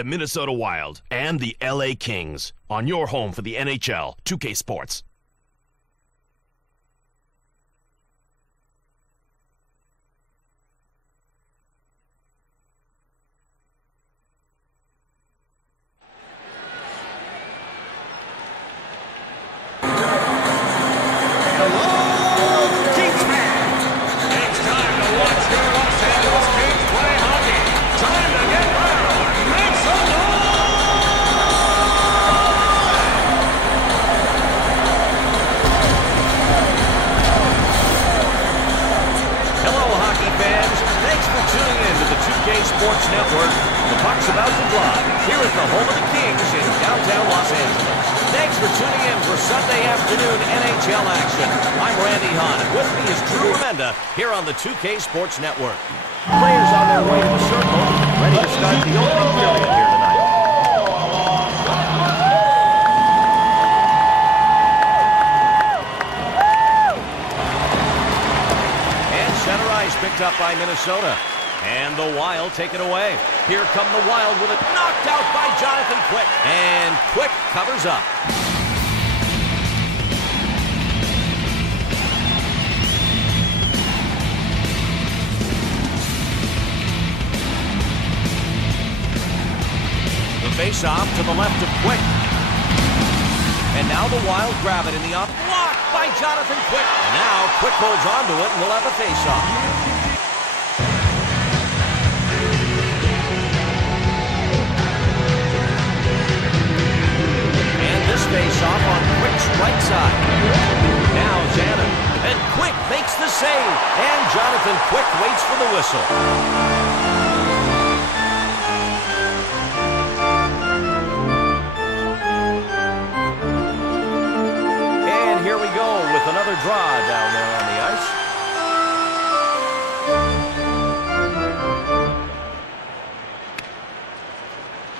The Minnesota Wild and the LA Kings on your home for the NHL, 2K Sports. Sports Network. The puck's about to drop here at the home of the Kings in downtown Los Angeles. Thanks for tuning in for Sunday afternoon NHL action. I'm Randy Hahn, and with me is Drew Remenda here on the 2K Sports Network. Players on their way to the circle, ready to start the opening period here tonight. And center ice picked up by Minnesota. And the Wild take it away. Here come the Wild with it knocked out by Jonathan Quick. And Quick covers up. The face-off to the left of Quick. And now the Wild grab it in the up. Blocked by Jonathan Quick. And now Quick holds onto it and will have a face-off. Face-off on Quick's right side. Now Zanin. And Quick makes the save. And Jonathan Quick waits for the whistle. And here we go with another draw down there on the ice.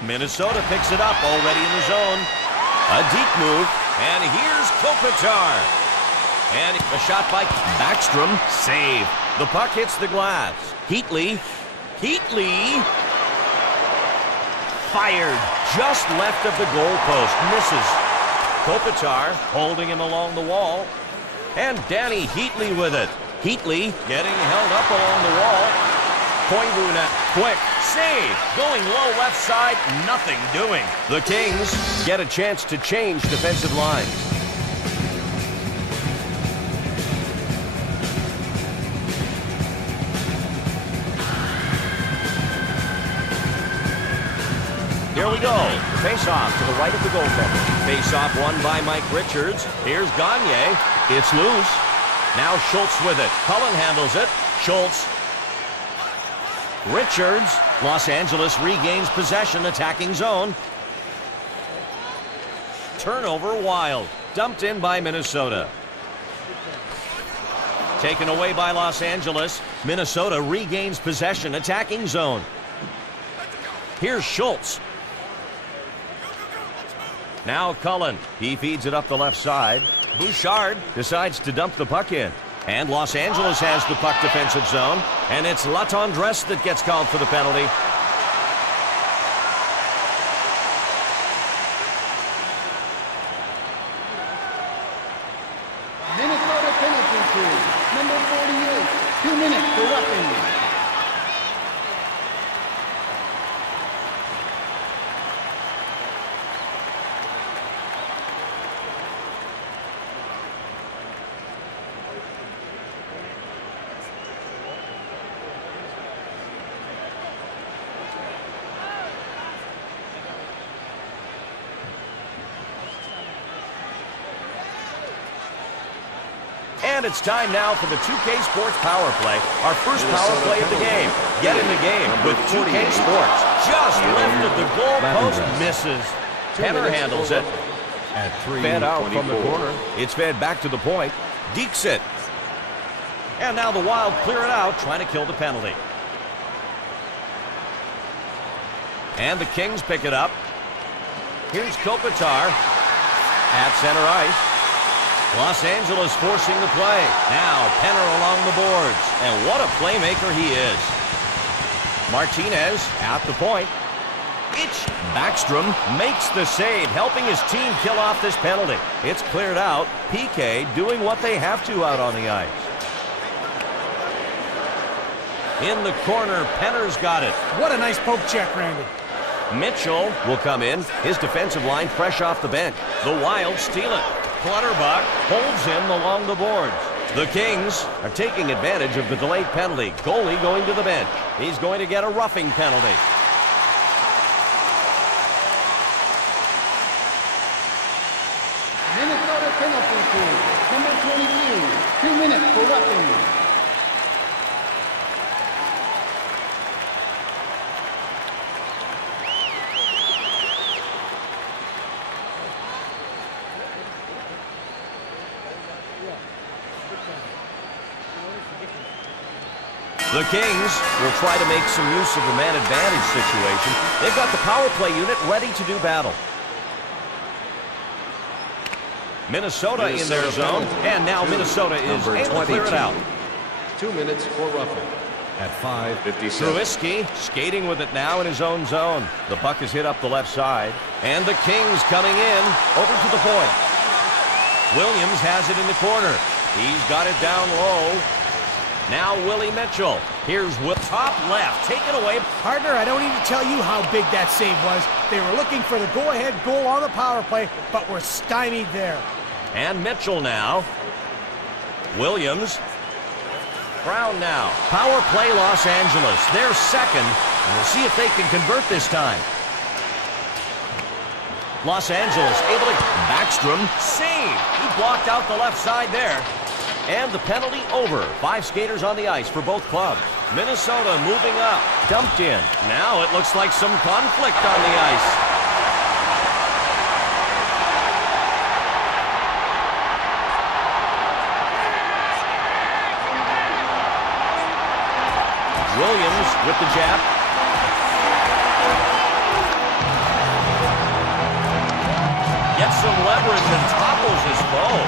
Minnesota picks it up already in the zone. A deep move, and here's Kopitar. And a shot by Backstrom. Save. The puck hits the glass. Heatley. Fired. Just left of the goalpost. Misses. Kopitar holding him along the wall. And Danny Heatley with it. Heatley getting held up along the wall. Koivuna. Quick. Save. Going low left side. Nothing doing. The Kings get a chance to change defensive lines. Here we go. Face-off to the right of the goaltender. Face-off won by Mike Richards. Here's Gagne. It's loose. Now Schultz with it. Cullen handles it. Schultz. Richards. Los Angeles regains possession, attacking zone. Turnover Wild. Dumped in by Minnesota. Taken away by Los Angeles. Minnesota regains possession, attacking zone. Here's Schultz. Now Cullen. He feeds it up the left side. Bouchard decides to dump the puck in. And Los Angeles has the puck defensive zone. And it's Latendresse that gets called for the penalty. Minnesota penalty kill. Number 48. 2 minutes for roughing. And it's time now for the 2K Sports Power Play, our first power play of the game. Get in the game with 2K Sports. Just lifted the goalpost, misses. Penner handles it. Fed out from the corner. It's fed back to the point. Dixit. And now the Wild clear it out, trying to kill the penalty. And the Kings pick it up. Here's Kopitar at center ice. Los Angeles forcing the play. Now Penner along the boards. And what a playmaker he is. Martinez at the point. Backstrom makes the save, helping his team kill off this penalty. It's cleared out. PK doing what they have to out on the ice. In the corner, Penner's got it. What a nice poke check, Randy. Mitchell will come in. His defensive line fresh off the bench. The Wild steal it. Clutterbuck holds him along the boards. The Kings are taking advantage of the delayed penalty. Goalie going to the bench. He's going to get a roughing penalty. Minnesota penalty kill. Number 22. 2 minutes for roughing. The Kings will try to make some use of the man advantage situation. They've got the power play unit ready to do battle. Minnesota in their zone, and now Minnesota is able to clear it out. 2 minutes for roughing at 5:57. Trubisky skating with it now in his own zone. The puck is hit up the left side, and the Kings coming in over to the point. Williams has it in the corner. He's got it down low. Now Willie Mitchell. Here's top left. Take it away. Partner, I don't need to tell you how big that save was. They were looking for the go-ahead goal on the power play, but were stymied there. And Mitchell now. Williams. Brown now. Power play Los Angeles. They're second. And we'll see if they can convert this time. Los Angeles able to... Backstrom. Save. He blocked out the left side there. And the penalty over. 5 skaters on the ice for both clubs. Minnesota moving up. Dumped in. Now it looks like some conflict on the ice. Williams with the jab. Gets some leverage and topples his foe.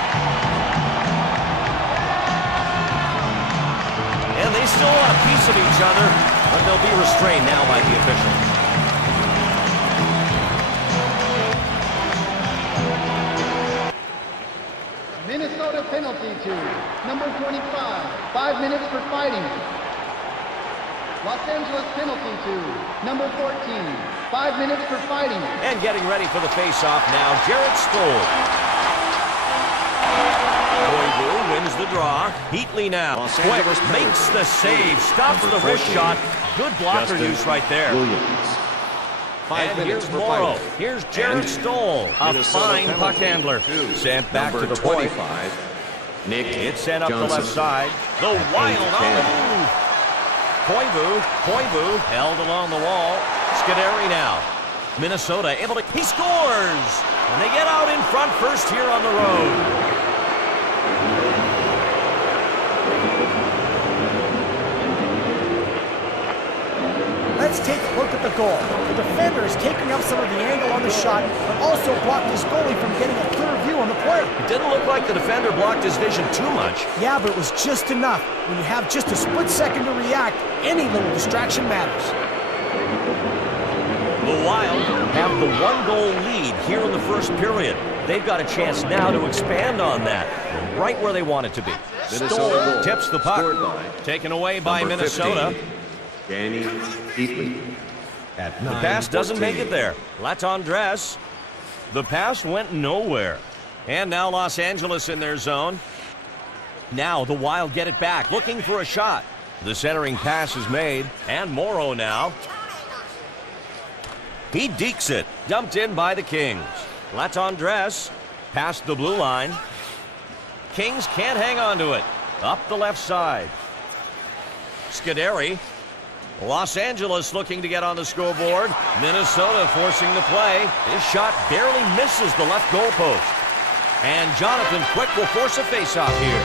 And they still want a piece of each other, but they'll be restrained now by the officials. Minnesota penalty to number 25. 5 minutes for fighting. Los Angeles penalty to number 14. 5 minutes for fighting. And getting ready for the face-off now, Jarrett Stoll. Koivu wins the draw. Heatley now. Quick makes the save. Stops the wrist shot. Good blocker use right there. Williams. 5 And minutes here's for Morrow. fighting. Here's Jarrett Stoll. A fine puck handler. Sent back to the point. 25. Nick It's sent up Johnson. the left side. The Wild on the move. Koivu held along the wall. Scuderi now. Minnesota able to... He scores! And they get out in front first here on the road. Let's take a look at the goal. The defender is taking up some of the angle on the shot, but also blocked his goalie from getting a clear view on the play. It didn't look like the defender blocked his vision too much. Yeah, but it was just enough. When you have just a split second to react, any little distraction matters. The Wild have the 1-goal lead here in the first period. They've got a chance now to expand on that, right where they want it to be. Stoll tips the puck. Taken away by Minnesota. 15, Danny Heatley. At The pass doesn't make it there. Latendresse. The pass went nowhere. And now Los Angeles in their zone. Now the Wild get it back, looking for a shot. The centering pass is made. And Morrow now. He dekes it. Dumped in by the Kings. Latendresse past the blue line. Kings can't hang on to it. Up the left side. Scuderi. Los Angeles looking to get on the scoreboard. Minnesota forcing the play. His shot barely misses the left goal post. And Jonathan Quick will force a face-off here.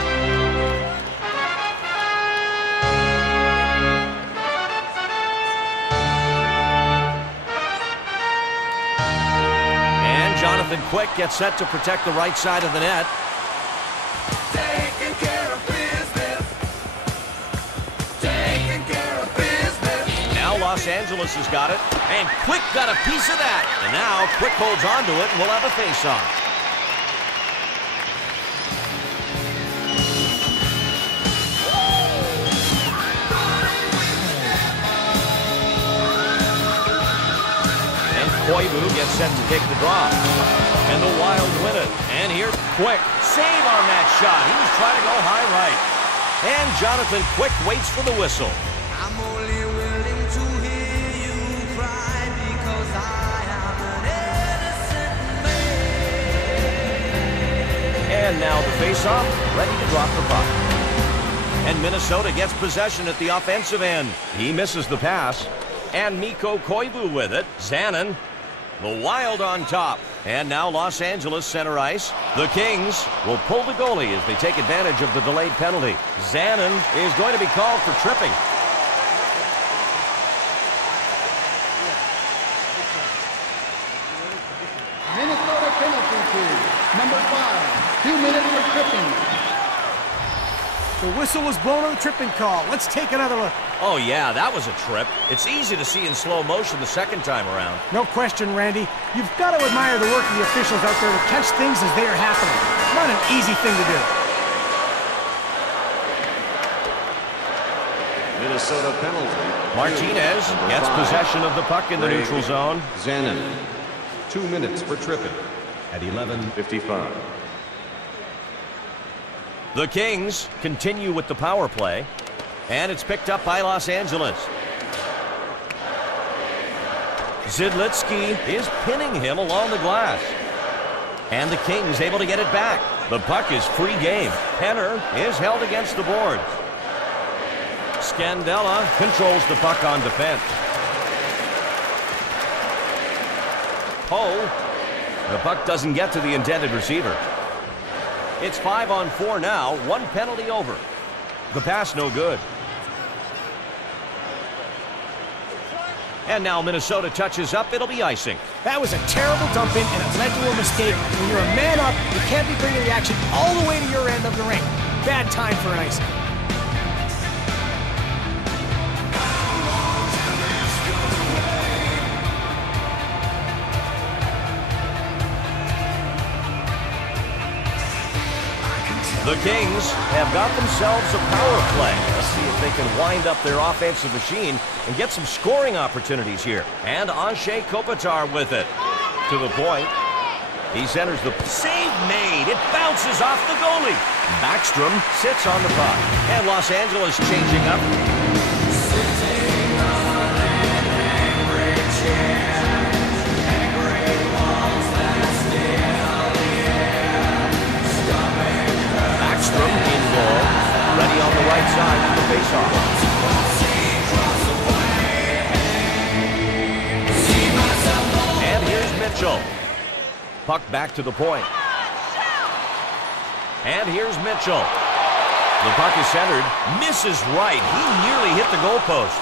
And Jonathan Quick gets set to protect the right side of the net. Taking care of business. Taking care of business. Now Los Angeles Angeles has got it, and Quick got a piece of that. And now Quick holds on to it, and we'll have a face-off. And Koivu gets set to take the drop. And the Wild win it. And here's Quick. Save on that shot. He was trying to go high right. And Jonathan Quick waits for the whistle. I'm only willing to hear you cry because I am an innocent man. And now the face-off, ready to drop the puck. And Minnesota gets possession at the offensive end. He misses the pass. And Mikko Koivu with it. Zanin. The Wild on top. And now Los Angeles center ice. The Kings will pull the goalie as they take advantage of the delayed penalty. Zanin is going to be called for tripping. Minnesota penalty to number 5. 2 minutes for tripping. The whistle was blown on the tripping call. Let's take another look. Oh, yeah, that was a trip. It's easy to see in slow motion the second time around. No question, Randy. You've got to admire the work of the officials out there to catch things as they are happening. Not an easy thing to do. Minnesota penalty. Martinez gets possession of the puck in the neutral zone. Zanin. 2 minutes for tripping at 11:55. The Kings continue with the power play, and it's picked up by Los Angeles. Zidlitsky is pinning him along the glass. And the Kings able to get it back. The puck is free game. Penner is held against the boards. Scandella controls the puck on defense. Poe. The puck doesn't get to the intended receiver. It's 5-on-4 now, 1 penalty over. The pass no good. And now Minnesota touches up, it'll be icing. That was a terrible dump in, and it led to a mistake. When you're a man up, you can't be bringing the action all the way to your end of the rink. Bad time for an icing. The Kings have got themselves a power play. Let's see if they can wind up their offensive machine and get some scoring opportunities here. And Anze Kopitar with it. To the point. He centers the save made. It bounces off the goalie. Backstrom sits on the puck. And Los Angeles changing up. Backstrom in goal. Ready on the right side for the faceoff. And here's Mitchell. Puck back to the point. And here's Mitchell. The puck is centered. Misses right. He nearly hit the goalpost.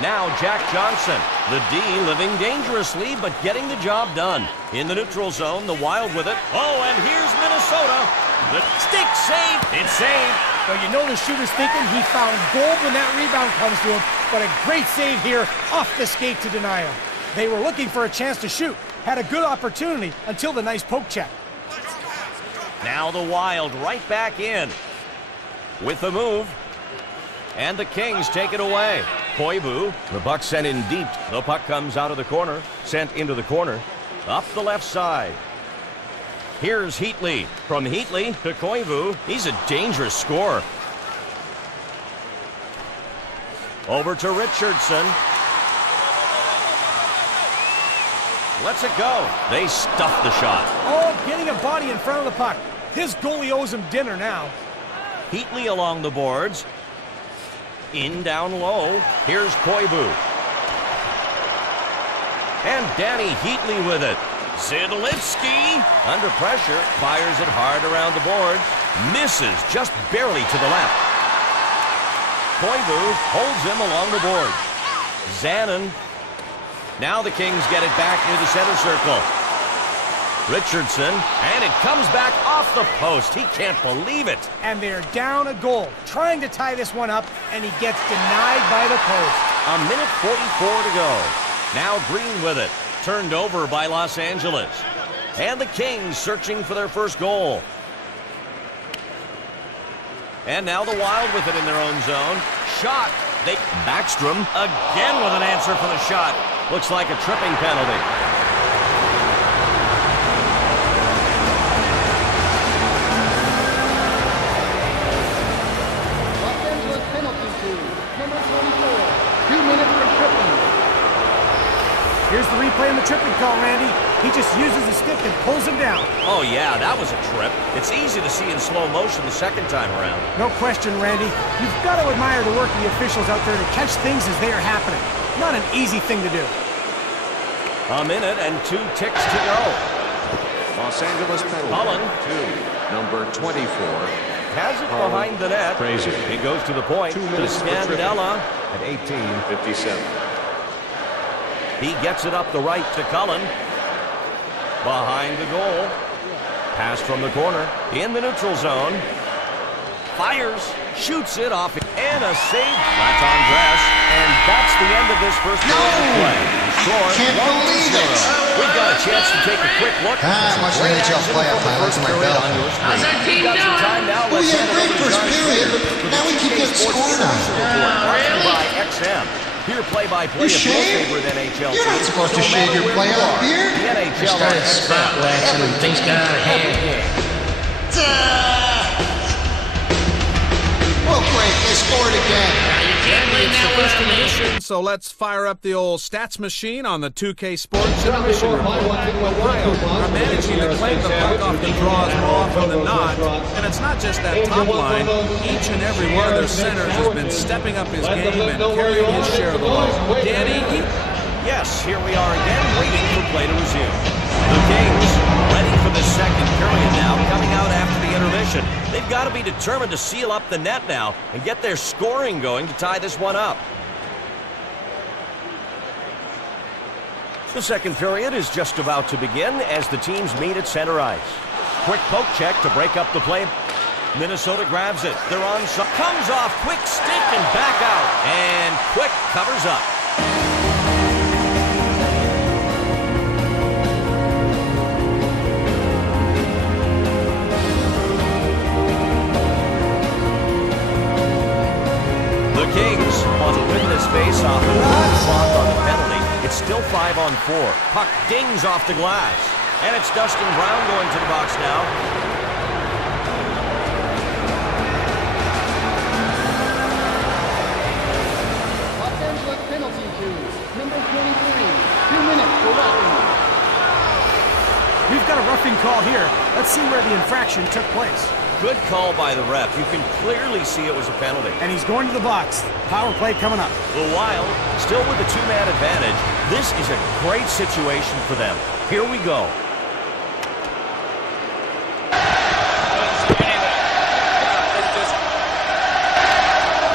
Now Jack Johnson. The D living dangerously, but getting the job done. In the neutral zone, the Wild with it. Oh, and here's Minnesota. The stick save. It's saved. Well, you know the shooter's thinking he found gold when that rebound comes to him, but a great save here off the skate to deny him. They were looking for a chance to shoot. Had a good opportunity until the nice poke check. Now the Wild right back in. With the move. And the Kings take it away. Koivu, the puck sent in deep. The puck comes out of the corner, sent into the corner, up the left side. Here's Heatley. From Heatley to Koivu. He's a dangerous scorer. Over to Richardson. Lets it go. They stuff the shot. Oh, getting a body in front of the puck. His goalie owes him dinner now. Heatley along the boards. In down low. Here's Koivu. And Danny Heatley with it. Zidlitsky under pressure. Fires it hard around the boards. Misses just barely to the left. Koivu holds him along the board. Zanin. Now the Kings get it back near the center circle. Richardson, and it comes back off the post. He can't believe it. And they're down a goal, trying to tie this one up, and he gets denied by the post. A minute 44 to go. Now Green with it. Turned over by Los Angeles. And the Kings searching for their first goal. And now the Wild with it in their own zone. Shot. Backstrom again with an answer for the shot. Looks like a tripping penalty. Los Angeles penalty to number 24. 2 minutes for tripping. Here's the replay on the tripping call, Randy. He just uses his stick and pulls him down. Oh, yeah, that was a trip. It's easy to see in slow motion the second time around. No question, Randy. You've got to admire the work of the officials out there to catch things as they are happening. Not an easy thing to do. A minute and 2 ticks to go. Los Angeles penalty. Cullen. 2. Number 24. Has it behind the net. Fraser. He goes to the point. 2 To minutes for tripping. Scandella. At 18:57. He gets it up the right to Cullen. Behind the goal. Pass from the corner. In the neutral zone. Fires. Shoots it off. And a save. Flat on grass. And that's the end of this first period of play. The score, Can't 1-0. believe it. We've got a chance to take a quick look. Watching the NHL playoff highlights on my belt. How's that team doing? Time now. Oh, Let's yeah, hand it great over to first John period. Shea Now we keep getting scored on. Brought to you by XM. Here play-by-play of your favorite NHL You're not teams. supposed to No shave matter your where you playoff are. beard. The NHL started has spot waxing and things got out of hand. Oh, great. They scored again. You can't blame that one on me. So let's fire up the old stats machine on the 2K Sports Intermission Report. The Wild are managing to claim the puck off the draws more often than not, and it's not just that top line. Each and every one of their centers has been stepping up his game and carrying his share of the load. Danny, Yes, here we are again, waiting for play to resume. The Kings ready for the second period now, coming out after the intermission. They've got to be determined to seal up the net now and get their scoring going to tie this one up. The second period is just about to begin as the teams meet at center ice. Quick poke check to break up the play. Minnesota grabs it. They're on. Comes off. Quick stick and back out. And Quick covers up. The Kings want to win this face-off and put the clock on the penalty. It's still 5-on-4. Puck dings off the glass. And it's Dustin Brown going to the box now. Los Angeles penalty to number 23. 2 minutes for roughing. We've got a roughing call here. Let's see where the infraction took place. Good call by the ref. You can clearly see it was a penalty. And he's going to the box. Power play coming up. The Wild, still with the two-man advantage. This is a great situation for them. Here we go.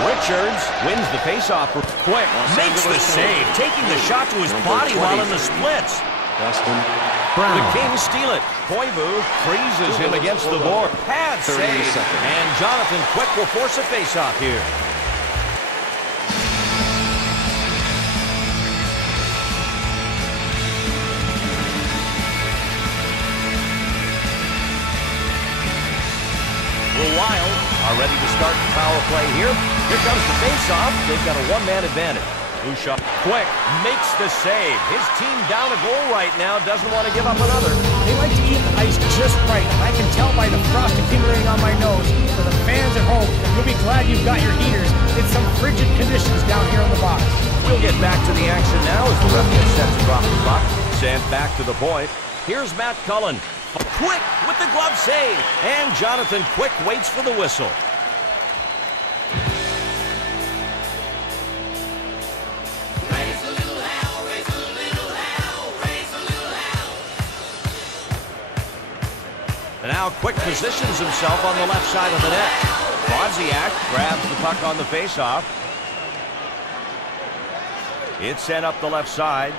Richards wins the faceoff. Quick makes the save, taking the shot to his body while in the splits. Dustin The Kings steal it. Koivu freezes him against the board. Pad 30 save. seconds. And Jonathan Quick will force a faceoff here. The Wild are ready to start the power play here. Here comes the faceoff. They've got a one-man advantage. Usha Quick makes the save. His team down a goal right now. Doesn't want to give up another. They like to keep the ice just right. I can tell by the frost accumulating on my nose. For the fans at home, you'll be glad you've got your heaters. It's some frigid conditions down here on the box. We'll get back to the action now as the ref gets set to drop the puck. Sent back to the point. Here's Matt Cullen. Quick with the glove save. And Jonathan Quick waits for the whistle. And now Quick positions himself on the left side of the net. Brodziak grabs the puck on the faceoff. It's sent up the left side.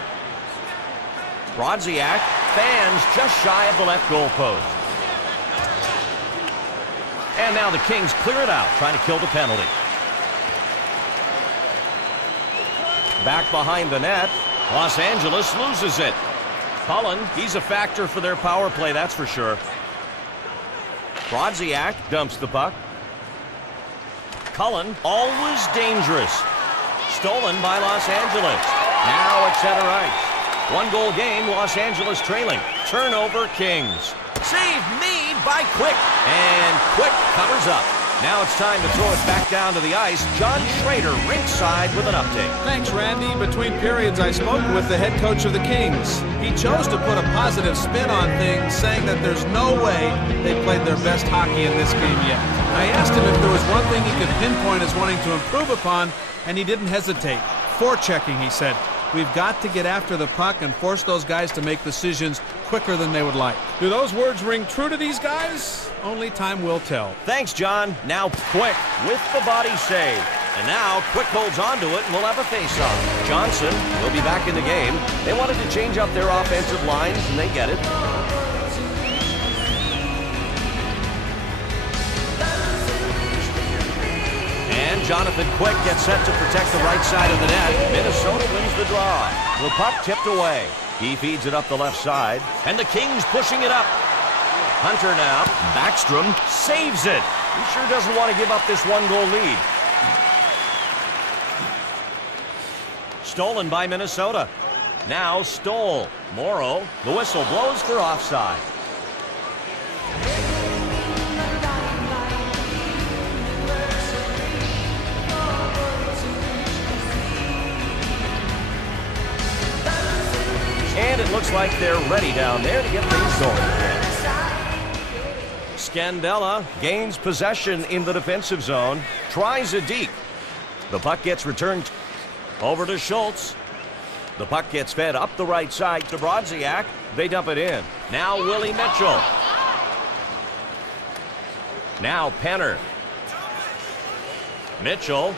Brodziak fans just shy of the left goal post. And now the Kings clear it out, trying to kill the penalty. back behind the net. Los Angeles loses it. Cullen, he's a factor for their power play, that's for sure. Brodziak dumps the puck. Cullen, always dangerous. Stolen by Los Angeles. Now at center ice. 1-goal game, Los Angeles trailing. Turnover, Kings. Save made by Quick. And Quick covers up. Now it's time to throw it back down to the ice. John Schrader rinkside with an update. Thanks, Randy. Between periods, I spoke with the head coach of the Kings. He chose to put a positive spin on things, saying that there's no way they played their best hockey in this game yet. I asked him if there was one thing he could pinpoint as wanting to improve upon, and he didn't hesitate. Forechecking, he said. We've got to get after the puck and force those guys to make decisions quicker than they would like. Do those words ring true to these guys? Only time will tell. Thanks, John. Now Quick with the body save. And now Quick holds on to it and will have a face-off. Johnson will be back in the game. They wanted to change up their offensive lines, and they get it. And Jonathan Quick gets set to protect the right side of the net. Minnesota wins the draw. The puck tipped away. He feeds it up the left side. And the Kings pushing it up. Hunter now. Backstrom saves it. He sure doesn't want to give up this 1-goal lead. Stolen by Minnesota. Now Stoll. Morrow. The whistle blows for offside. And it looks like they're ready down there to get things going again. Scandella gains possession in the defensive zone. Tries a deke. The puck gets returned over to Schultz. The puck gets fed up the right side to Brodziak. They dump it in. Now Willie Mitchell. Now Penner. Mitchell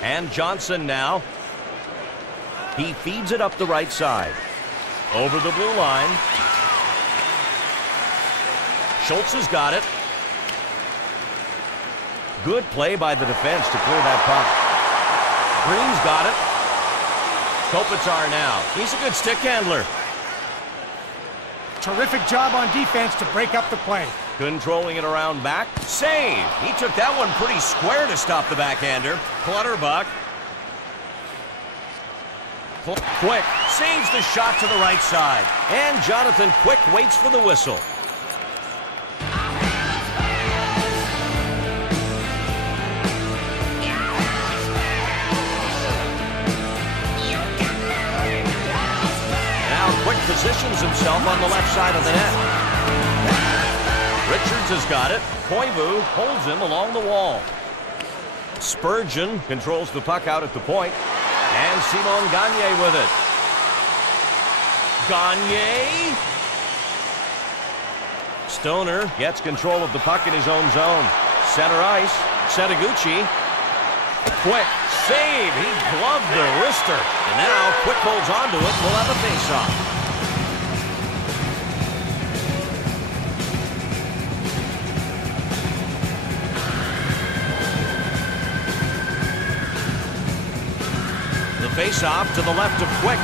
and Johnson now. He feeds it up the right side. Over the blue line. Schultz has got it. Good play by the defense to clear that puck. Green's got it. Kopitar now. He's a good stick handler. Terrific job on defense to break up the play. Controlling it around back. Save. He took that one pretty square to stop the backhander. Clutterbuck. Quick saves the shot to the right side. And Jonathan Quick waits for the whistle. Now Quick positions himself on the left side of the net. Richards has got it. Koivu holds him along the wall. Spurgeon controls the puck out at the point. And Simon Gagne with it. Gagne. Stoner gets control of the puck in his own zone. Center ice. Setaguchi. Quick save. He gloved the wrister. And now Quick holds on to it. We'll have a face-off. Face-off to the left of Quick.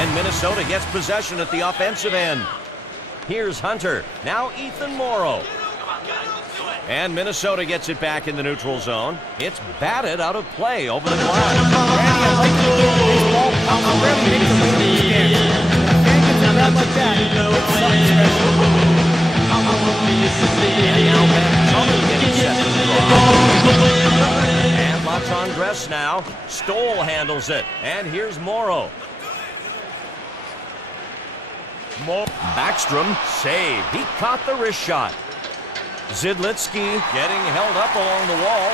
And Minnesota gets possession at the offensive end. Here's Hunter. Now Ethan Morrow. And Minnesota gets it back in the neutral zone. It's batted out of play over the glass. And Latendresse now. Stoll handles it. And here's Morrow. Backstrom save. He caught the wrist shot. Zidlitsky getting held up along the wall.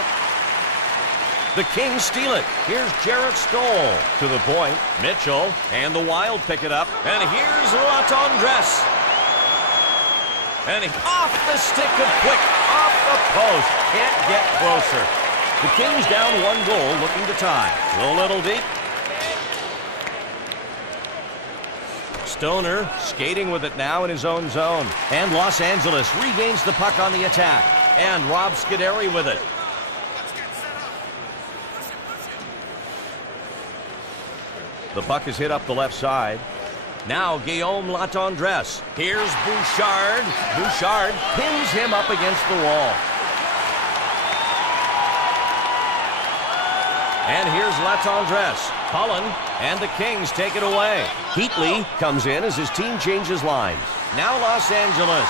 The Kings steal it. Here's Jarrett Stoll to the point. Mitchell and the Wild pick it up. And here's Latendresse. And off the stick of Quick. Off the post. Can't get closer. The Kings down 1 goal, looking to tie. A little deep. Stoner skating with it now in his own zone. And Los Angeles regains the puck on the attack. And Rob Scuderi with it. The puck is hit up the left side. Now Guillaume Latendresse. Here's Bouchard. Bouchard pins him up against the wall. And here's Latendresse. Cullen and the Kings take it away. Heatley comes in as his team changes lines. Now Los Angeles.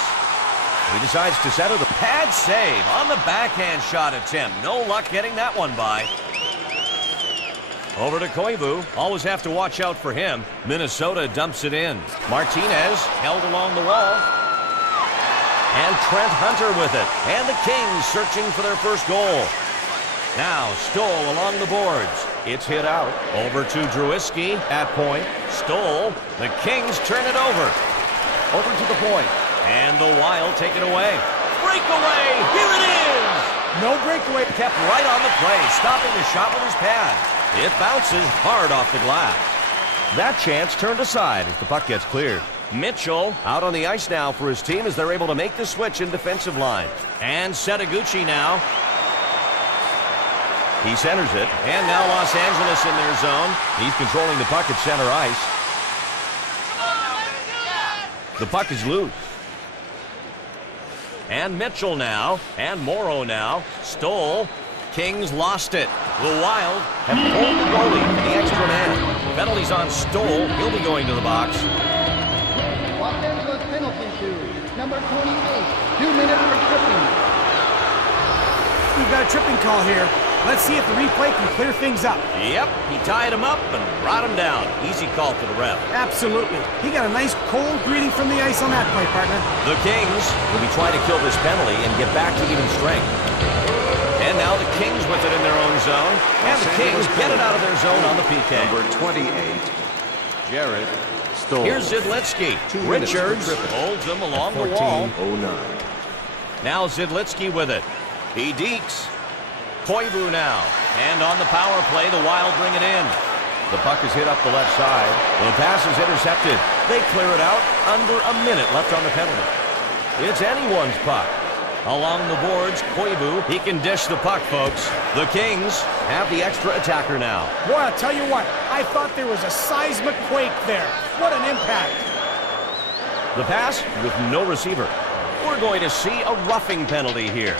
He decides to center the pad save on the backhand shot attempt. No luck getting that one by. Over to Koivu. Always have to watch out for him. Minnesota dumps it in. Martinez held along the wall. And Trent Hunter with it. And the Kings searching for their first goal. Now Stoll along the boards. It's hit out. Over to Drewiski at point. Stoll. The Kings turn it over. Over to the point. And the Wild take it away. Breakaway! Here it is! No breakaway. Kept right on the play, stopping the shot with his pad. It bounces hard off the glass. That chance turned aside as the puck gets cleared. Mitchell out on the ice now for his team as they're able to make the switch in defensive line. And Setaguchi now. He centers it. And now Los Angeles in their zone. He's controlling the puck at center ice. The puck is loose. And Mitchell now. And Morrow now. Stoll. Kings lost it. The Wild have pulled the goalie for the extra man. Penalties on Stoll. He'll be going to the box. Los Angeles penalty to number 28. 2 minutes for tripping. We've got a tripping call here. Let's see if the replay can clear things up. Yep, he tied him up and brought him down. Easy call for the ref. Absolutely. He got a nice cold greeting from the ice on that play, partner. The Kings will be trying to kill this penalty and get back to even strength. And now the Kings with it in their own zone. And the Kings get it out of their zone on the PK. Number 28, Jared Stoll. Here's Zidlitsky. Richards holds him along the wall. 14:09. Now Zidlitsky with it. He dekes. Koivu now. And on the power play, the Wild bring it in. The puck is hit up the left side. The pass is intercepted. They clear it out. Under a minute left on the penalty. It's anyone's puck. Along the boards, Koivu. He can dish the puck, folks. The Kings have the extra attacker now. Boy, I'll tell you what. I thought there was a seismic quake there. What an impact. The pass with no receiver. We're going to see a roughing penalty here.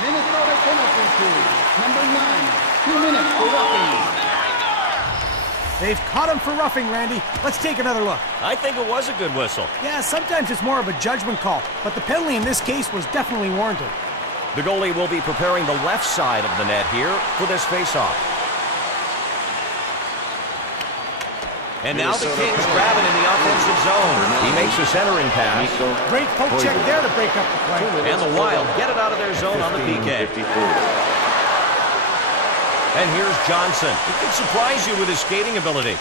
Minnesota penalty to number 9. 2 minutes for roughing. They've caught him for roughing, Randy. Let's take another look. I think it was a good whistle. Yeah, sometimes it's more of a judgment call, but the penalty in this case was definitely warranted. The goalie will be preparing the left side of the net here for this face-off. And now the Kings grab it in the offensive zone. He makes a centering pass. Great poke check there to break up the play. And the Wild get it out of their zone on the PK. And here's Johnson. He can surprise you with his skating ability.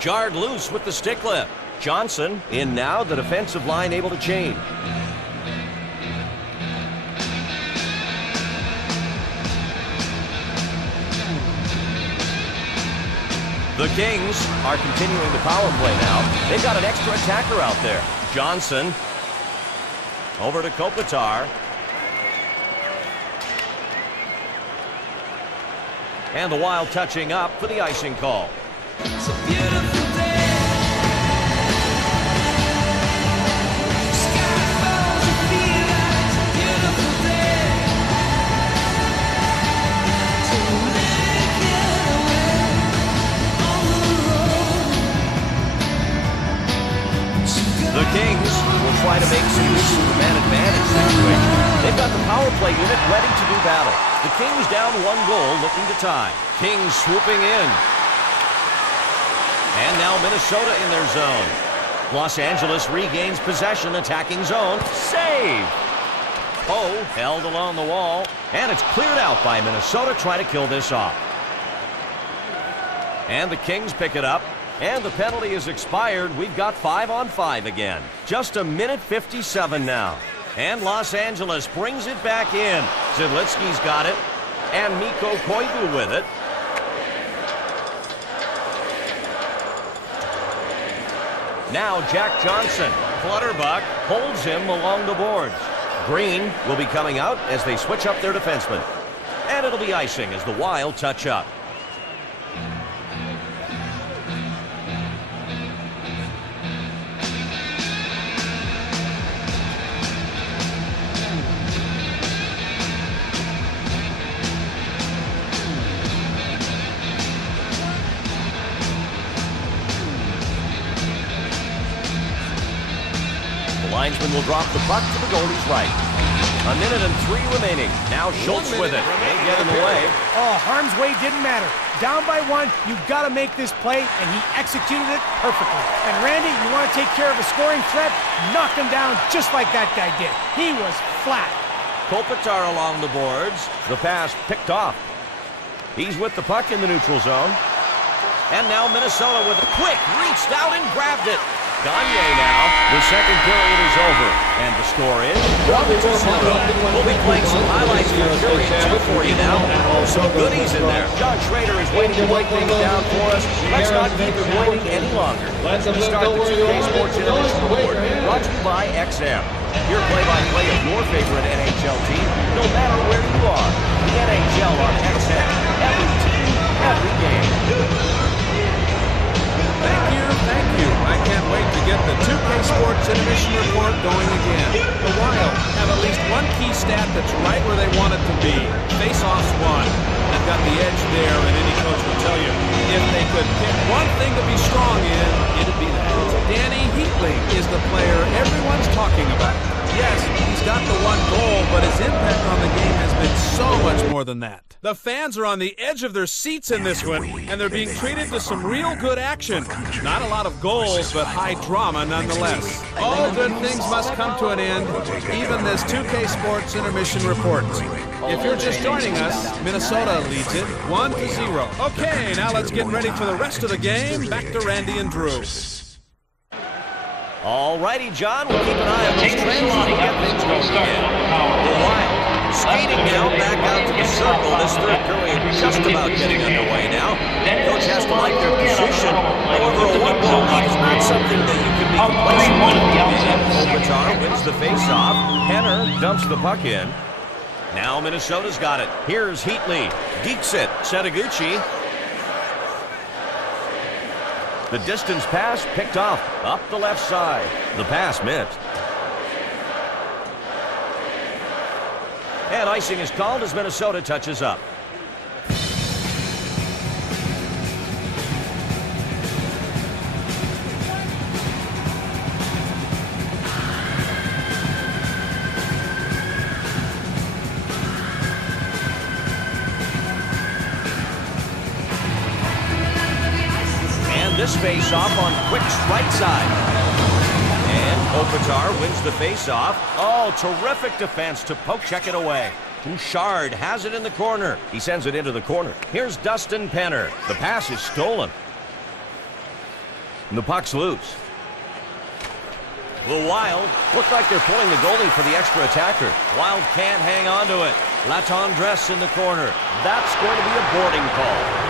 Jarred loose with the stick lift. Johnson in now, the defensive line able to change. The Kings are continuing the power play now. They've got an extra attacker out there. Johnson over to Kopitar. And the Wild touching up for the icing call. It's a beautiful day. Sky falls, you feel like it's a beautiful day. So let it get away on the road. The Kings will try to make some use of the man advantage situation. They've got the power play unit ready to do battle. The Kings down 1 goal, looking to tie. Kings swooping in. And now Minnesota in their zone. Los Angeles regains possession, attacking zone. Save! Oh, held along the wall. And it's cleared out by Minnesota trying to kill this off. And the Kings pick it up. And the penalty is expired. We've got 5-on-5 again. Just 1:57 now. And Los Angeles brings it back in. Zidlitsky's got it. And Mikko Koivu with it. Now Jack Johnson. Clutterbuck holds him along the boards. Green will be coming out as they switch up their defensemen. And it'll be icing as the Wild touch up. Linesman will drop the puck to the goalie's right. 1 minute and 3 remaining. Now Schultz with it. They get him away. Oh, harm's way didn't matter. Down by 1, you've got to make this play, and he executed it perfectly. And Randy, you want to take care of a scoring threat? Knock him down just like that guy did. He was flat. Kopitar along the boards. The pass picked off. He's with the puck in the neutral zone. And now Minnesota with a quick, reached out and grabbed it. Gagne now. The second period is over. And the score is 1-0. We'll be playing some highlights from period 2 for you now. Oh, some goodies in there. John Schrader is waiting to break things down for us. Let's not keep him waiting any longer. We start the 2K Sports Intermission Report, brought to you by XM. Your play-by-play of your favorite NHL team, no matter where you are. The NHL on XM. Every team, every game. Thank you. I can't wait to get the 2K Sports Intermission Report going again. The Wild have at least one key stat that's right where they want it to be. Face-offs won. They've got the edge there, and any coach will tell you, if they could pick one thing to be strong in, it'd be that. Danny Heatley is the player everyone's talking about. Yes, he's got the 1 goal, but his impact on the game has been so much more than that. The fans are on the edge of their seats in this one, and they're being treated to some real good action. Not a lot of goals, but high drama nonetheless. All good things must come to an end, even this 2K Sports Intermission Report. If you're just joining us, Minnesota leads it 1-0. Okay, now let's get ready for the rest of the game. Back to Randy and Drew. All righty, John, we'll keep an eye on those trends and get things going again. The Wild skating now back out to the circle. This third period just about getting underway now. Coach has to like their position. However, a 1-goal lead is not something that you can be complacent with. Kopitar wins the face-off. Henner dumps the puck in. Now Minnesota's got it. Here's Heatley. Dekes it. Setaguchi. The distance pass picked off up the left side. The pass missed. And icing is called as Minnesota touches up. This face-off on Quick's right side. And Kopitar wins the face-off. Oh, terrific defense to poke check it away. Bouchard has it in the corner. He sends it into the corner. Here's Dustin Penner. The pass is stolen. And the puck's loose. The Wild look like they're pulling the goalie for the extra attacker. Wild can't hang on to it. Latendresse in the corner. That's going to be a boarding call.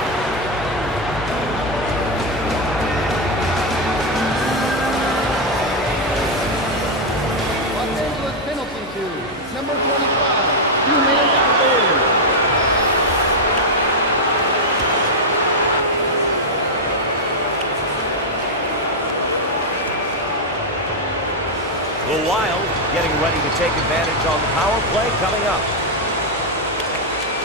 Number 25, 2 minutes and 30. The Wild getting ready to take advantage on the power play coming up.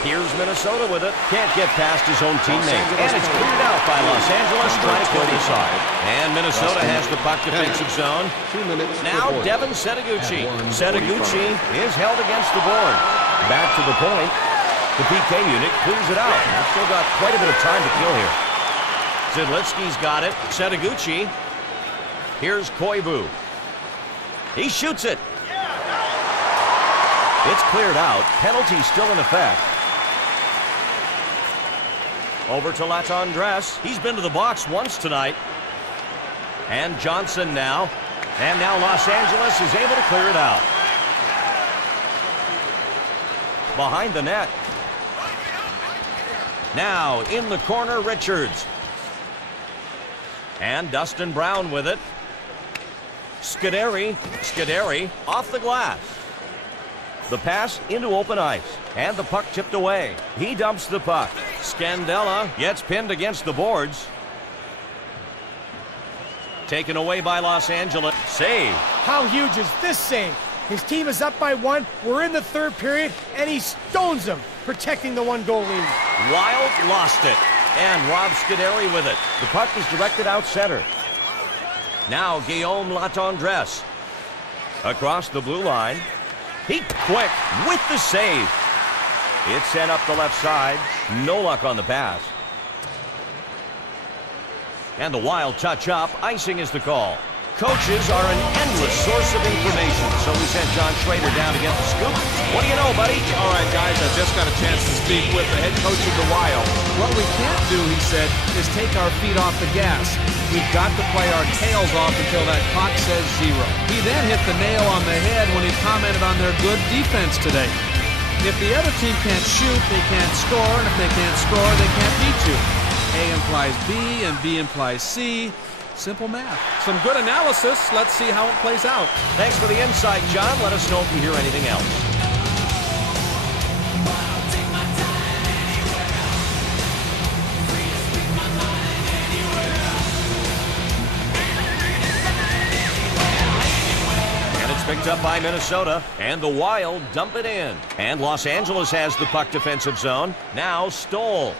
Here's Minnesota with it. Can't get past his own teammate. And it's cleared out by Los Angeles trying to kill the side. And Minnesota has the puck defensive zone. 2 minutes. Now Devin Setaguchi. Setaguchi is held against the board. Back to the point. The PK unit clears it out. They've still got quite a bit of time to kill here. Zidlitsky's got it. Setaguchi. Here's Koivu. He shoots it. It's cleared out. Penalty still in effect. Over to Latendresse. He's been to the box once tonight. And Johnson now. And now Los Angeles is able to clear it out. Behind the net. Now in the corner, Richards. And Dustin Brown with it. Scuderi off the glass. The pass into open ice. And the puck tipped away. He dumps the puck. Scandella gets pinned against the boards. Taken away by Los Angeles. Save. How huge is this save? His team is up by 1. We're in the third period, and he stones them, protecting the 1-goal lead. Wild lost it. And Rob Scuderi with it. The puck is directed out center. Now Guillaume Latendresse. Across the blue line. He quick with the save. It's sent up the left side. No luck on the pass. And the Wild touch up. Icing is the call. Coaches are an endless source of information, so we sent John Schrader down to get the scoop. What do you know, buddy? All right, guys, I just got a chance to speak with the head coach of the Wild. What we can't do, he said, is take our feet off the gas. We've got to play our tails off until that clock says 0. He then hit the nail on the head when he commented on their good defense today. If the other team can't shoot, they can't score, and if they can't score, they can't beat you. A implies B, and B implies C. Simple math. Some good analysis. Let's see how it plays out. Thanks for the insight, John. Let us know if you hear anything else. And it's picked up by Minnesota, and the Wild dump it in. And Los Angeles has the puck defensive zone. Now Stoll.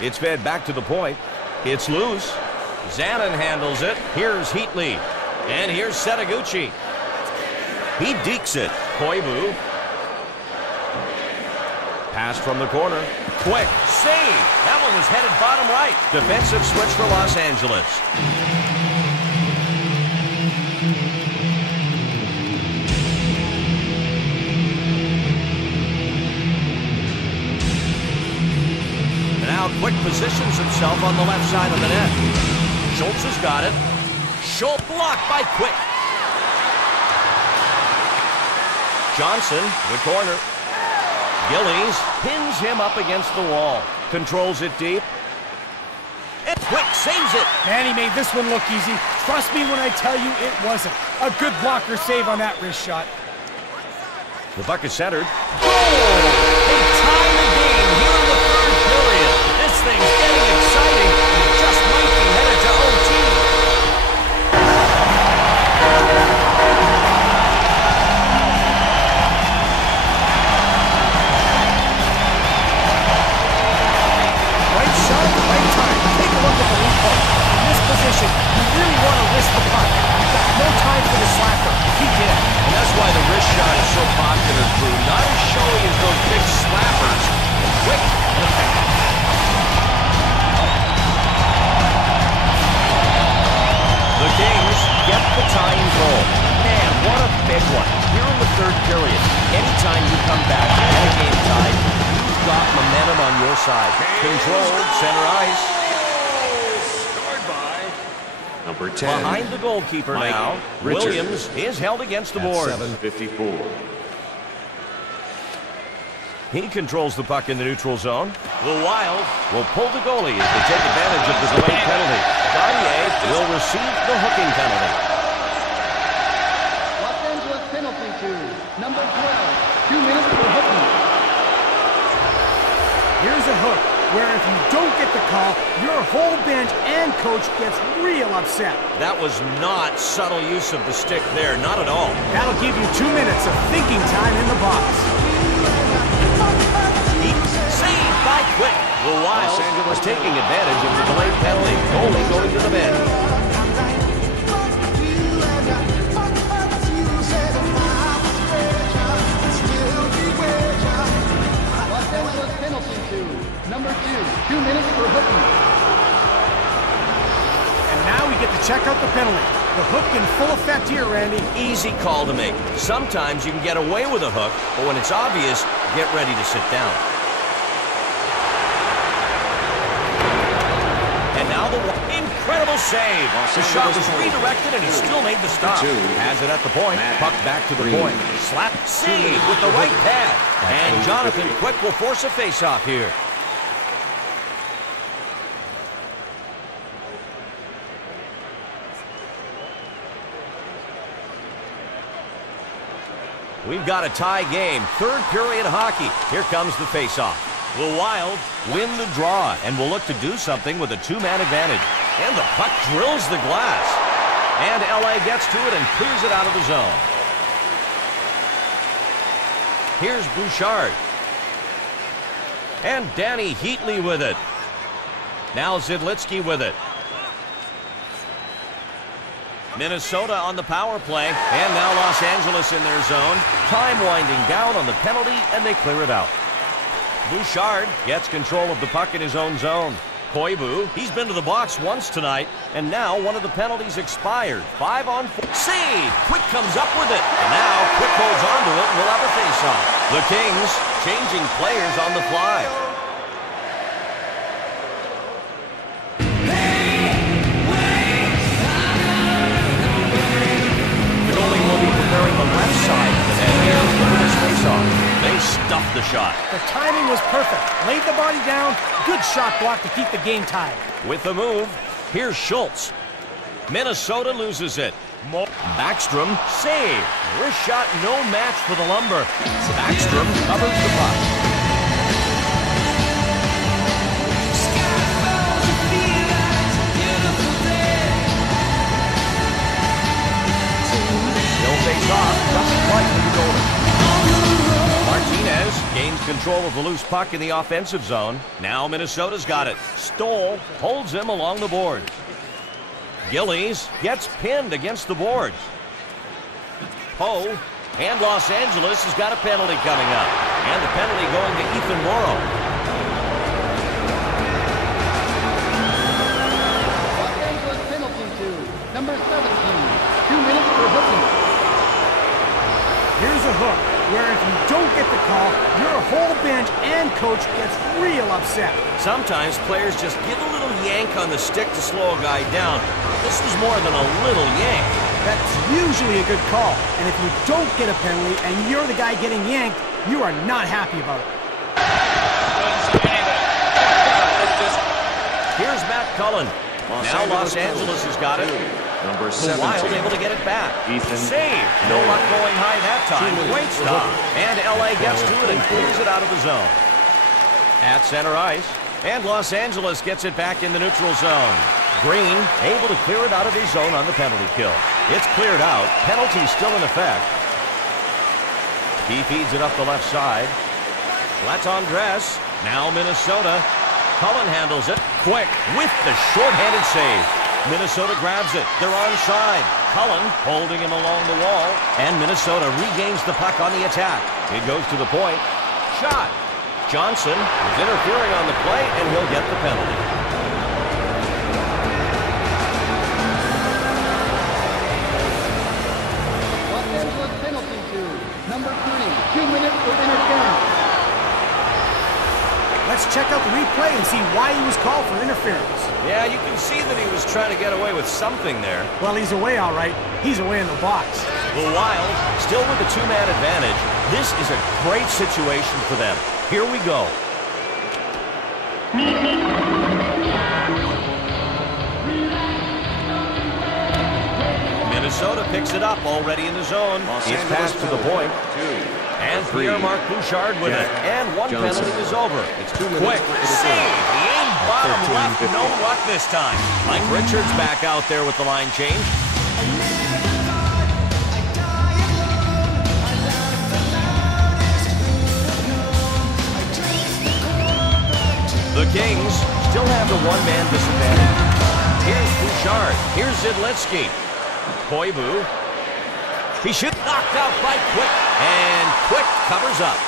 It's fed back to the point. It's loose. Zanin handles it. Here's Heatley. And here's Setaguchi. He dekes it. Koivu. Pass from the corner. Quick save. That one was headed bottom right. Defensive switch for Los Angeles. Now Quick positions himself on the left side of the net. Schultz has got it. Schultz blocked by Quick. Johnson, the corner. Gillies pins him up against the wall. Controls it deep. And Quick saves it. And he made this one look easy. Trust me when I tell you it wasn't. A good blocker save on that wrist shot. The puck is centered. Oh! They tie the game here in the third period. This thing's getting exciting. It just might be headed to OT. Right shot at the right time. Take a look at the replay. In this position, you really want to risk the puck. You've got no time for the slapper. He did. And that's why the wrist shot is so popular, Drew. Not as showy as those big slappers, but quick and effective. The Kings get the tying goal. Man, what a big one. Here in the third period, anytime you come back and a game tied, you've got momentum on your side. Controlled, center ice. Scored by number 10. Behind the goalkeeper Mike now. Richards. Williams is held against the board. 7:54. He controls the puck in the neutral zone. The Wild will pull the goalie as they take advantage of the delayed penalty. Gagne will receive the hooking penalty. Los Angeles penalty to number 12. 2 minutes for hooking. Here's a hook where if you don't get the call, your whole bench and coach gets real upset. That was not subtle use of the stick there, not at all. That'll give you 2 minutes of thinking time in the box. Saved by Quick. The Wild was taking advantage of the delayed penalty. Goalie going to the bench. Los Angeles penalty to number 2. 2 minutes for hooking. And now we get to check out the penalty. The hook in full effect here, Randy. Easy call to make. Sometimes you can get away with a hook, but when it's obvious, get ready to sit down. And now the incredible save. The shot was redirected and he still made the stop. Has it at the point. Puck back to the point. Slap save with the right pad. And Jonathan Quick will force a face-off here. We've got a tie game. Third period hockey. Here comes the faceoff. The Wild win the draw and will look to do something with a two-man advantage. And the puck drills the glass. And LA gets to it and clears it out of the zone. Here's Bouchard. And Danny Heatley with it. Now Zidlitsky with it. Minnesota on the power play, and now Los Angeles in their zone. Time winding down on the penalty, and they clear it out. Bouchard gets control of the puck in his own zone. Koivu, he's been to the box once tonight, and now one of the penalties expired. 5-on-4. Save! Quick comes up with it, and now Quick holds onto it and will have a face-off. The Kings changing players on the fly. They stuffed the shot. The timing was perfect. Laid the body down. Good shot block to keep the game tied. With the move, here's Schultz. Minnesota loses it. Backstrom, save. Wrist shot, no match for the Lumber. Backstrom covers the puck. Still face off, doesn't quite for the goalie. Martinez gains control of the loose puck in the offensive zone. Now Minnesota's got it. Stoll holds him along the board. Gillies gets pinned against the boards. Poe and Los Angeles has got a penalty coming up. And the penalty going to Ethan Morrow. Los Angeles penalty to number 17. 2 minutes for hooking. Here's a hook, where if you don't get the call, your whole bench and coach gets real upset. Sometimes players just give a little yank on the stick to slow a guy down. This was more than a little yank. That's usually a good call. And if you don't get a penalty and you're the guy getting yanked, you are not happy about it. Here's Matt Cullen. Now Los Angeles has got it. Number The 17. Wild able to get it back. Ethan. Save. No luck going high that time. Great stop. And LA gets to it and clears it out of the zone. At center ice. And Los Angeles gets it back in the neutral zone. Green able to clear it out of his zone on the penalty kill. It's cleared out. Penalty still in effect. He feeds it up the left side. That's Andres. Now Minnesota. Cullen handles it. Quick with the short-handed save. Minnesota grabs it. They're onside. Cullen holding him along the wall. And Minnesota regains the puck on the attack. It goes to the point. Shot. Johnson is interfering on the play, and he'll get the penalty. Los Angeles penalty to number 20. 2 minutes for interference. Let's check out the replay and see why he was called for interference. Yeah, you can see that he was trying to get away with something there. Well, he's away all right. He's away in the box. The Wild still with a two-man advantage. This is a great situation for them. Here we go. Minnesota picks it up already in the zone. It's passed to the point. And Pierre-Marc Bouchard with it. And one penalty is over. It's 2 minutes. Quick save. The aim bottom left. No luck this time. Mike Richards back out there with the line change. The Kings still have the one-man disadvantage. Here's Bouchard. Here's Zidlitsky. Koivu. He should knocked out by Quick. And Quick covers up.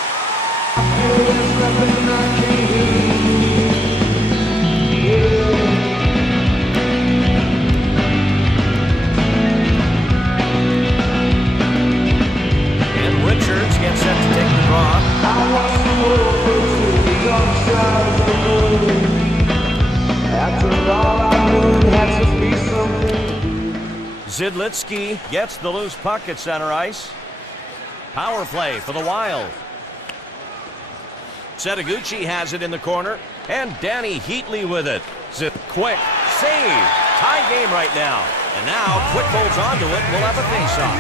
And Richards gets set to take the draw. Zidlitsky gets the loose puck at center ice. Power play for the Wild. Setaguchi has it in the corner. And Danny Heatley with it. Quick save. Tie game right now. And now Quick holds onto it. We'll have a face-off.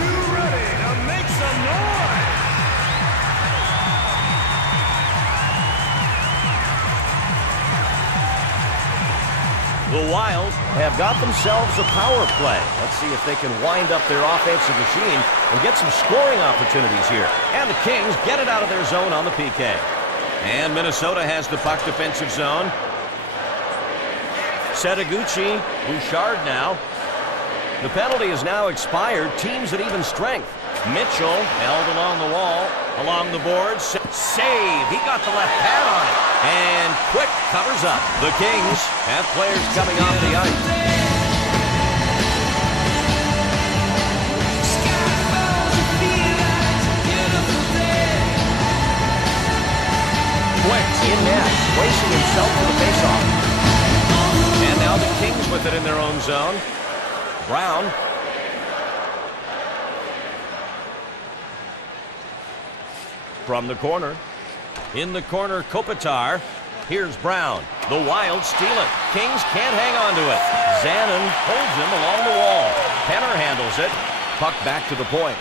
The Wild have got themselves a power play. Let's see if they can wind up their offensive machine and get some scoring opportunities here. And the Kings get it out of their zone on the PK. And Minnesota has the puck defensive zone. Setaguchi, Bouchard now. The penalty is now expired. Teams at even strength. Mitchell held along the wall, along the boards. Save. He got the left pad on it. And quick covers up. The Kings have players coming off the ice. Quick in net, placing himself for the faceoff. And now the Kings with it in their own zone. Brown. From the corner. In the corner, Kopitar. Here's Brown. The Wild steal it. Kings can't hang on to it. Zanin holds him along the wall. Penner handles it. Puck back to the point.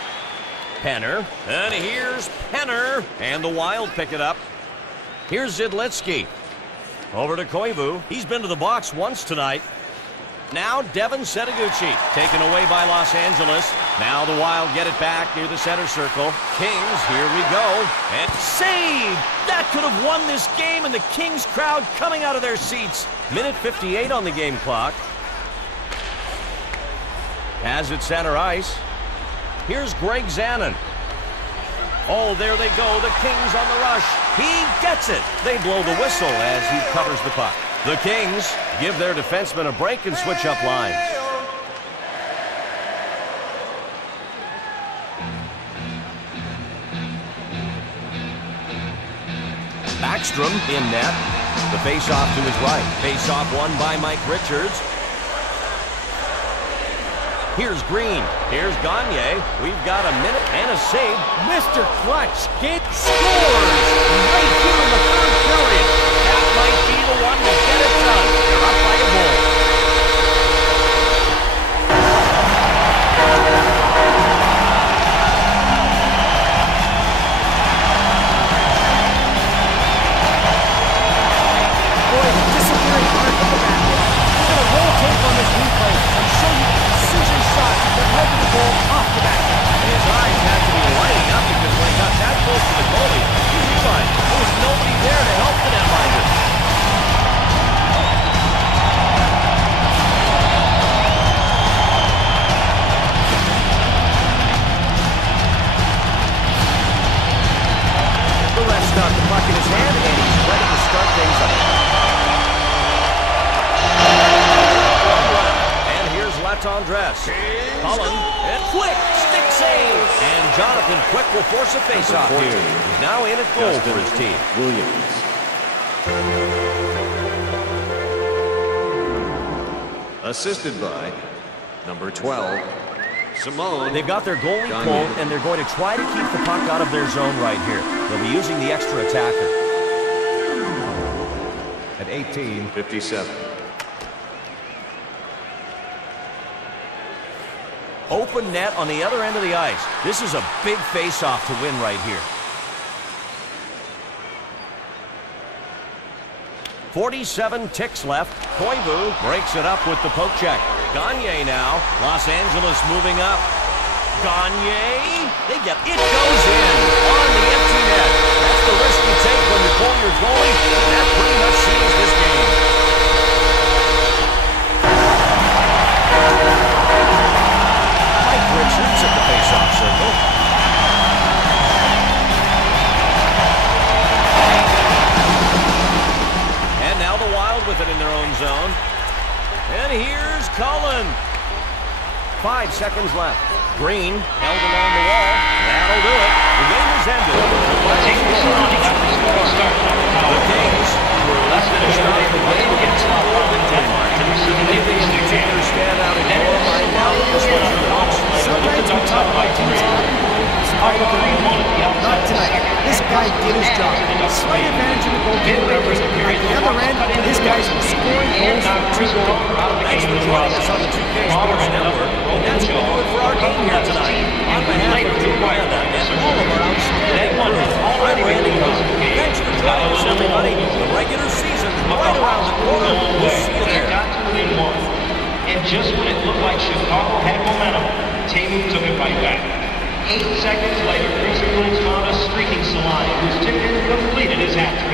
Penner. And here's Penner. And the Wild pick it up. Here's Zidlitsky. Over to Koivu. He's been to the box once tonight. Now Devin Setaguchi, taken away by Los Angeles. Now the Wild get it back near the center circle. Kings, here we go. And save! That could have won this game, and the Kings crowd coming out of their seats. Minute 58 on the game clock. As at center ice, here's Greg Zanin. Oh, there they go, the Kings on the rush. He gets it. They blow the whistle as he covers the puck. The Kings give their defensemen a break and switch up lines. Backstrom in net. The face-off to his right. Face-off won by Mike Richards. Here's Green. Here's Gagne. We've got a minute and a save. Mr. Clutch scores right here in the third period. That might be the one to get it done. They're up by a goal. Boy, disappearing hard from the back. We're going to roll tape on this replay and show you the precision shot that led to the goal off the back. His eyes had to be lighting up because when he got that close to the goalie, he realized there was nobody there to help the netminder. The ref's got the puck in his hand, and he's ready to start things up. And here's Latendresse. Cullen, and quick, stick save. And Jonathan Quick will force a face-off here. He's now in at goal for his team. Williams. Assisted by number 12, Simone. They've got their goalie pulled, and they're going to try to keep the puck out of their zone right here. They'll be using the extra attacker. At 18:57. Open net on the other end of the ice. This is a big face-off to win right here. 47 ticks left. Koivu breaks it up with the poke check. Gagne now. Los Angeles moving up. Gagne. They get it. Goes in on the empty net. That's the risk you take when you pull your goalie. That pretty much seals this game. Mike Richards at the face-off circle. And now the Wild with it in their own zone. And here's Cullen. 5 seconds left. Green held along the wall. That'll do it. The game is ended. The Kings were less than a shot of the game against Denmark. Maybe they can take their stand out and find out this one's in the box. Sometimes we talk about teams not tonight. This guy did his job. Slight advantage in the goalkeeper numbers. At the other end, this guy's scoring goals for 2 goals. Thanks for joining us on the 2K Sports Network. And that's going to do it for our game here tonight. On behalf of Drew Miranda and all of our outstanding crew, I'm Randy Cook. Thanks for joining us, everybody. The regular season's right around the corner. We'll see you there. just when it looked like Chicago had momentum, Tamu took it right back. 8 seconds later, Chris Coolidge found a streaking Solani, who's tipped in and completed his hat trick.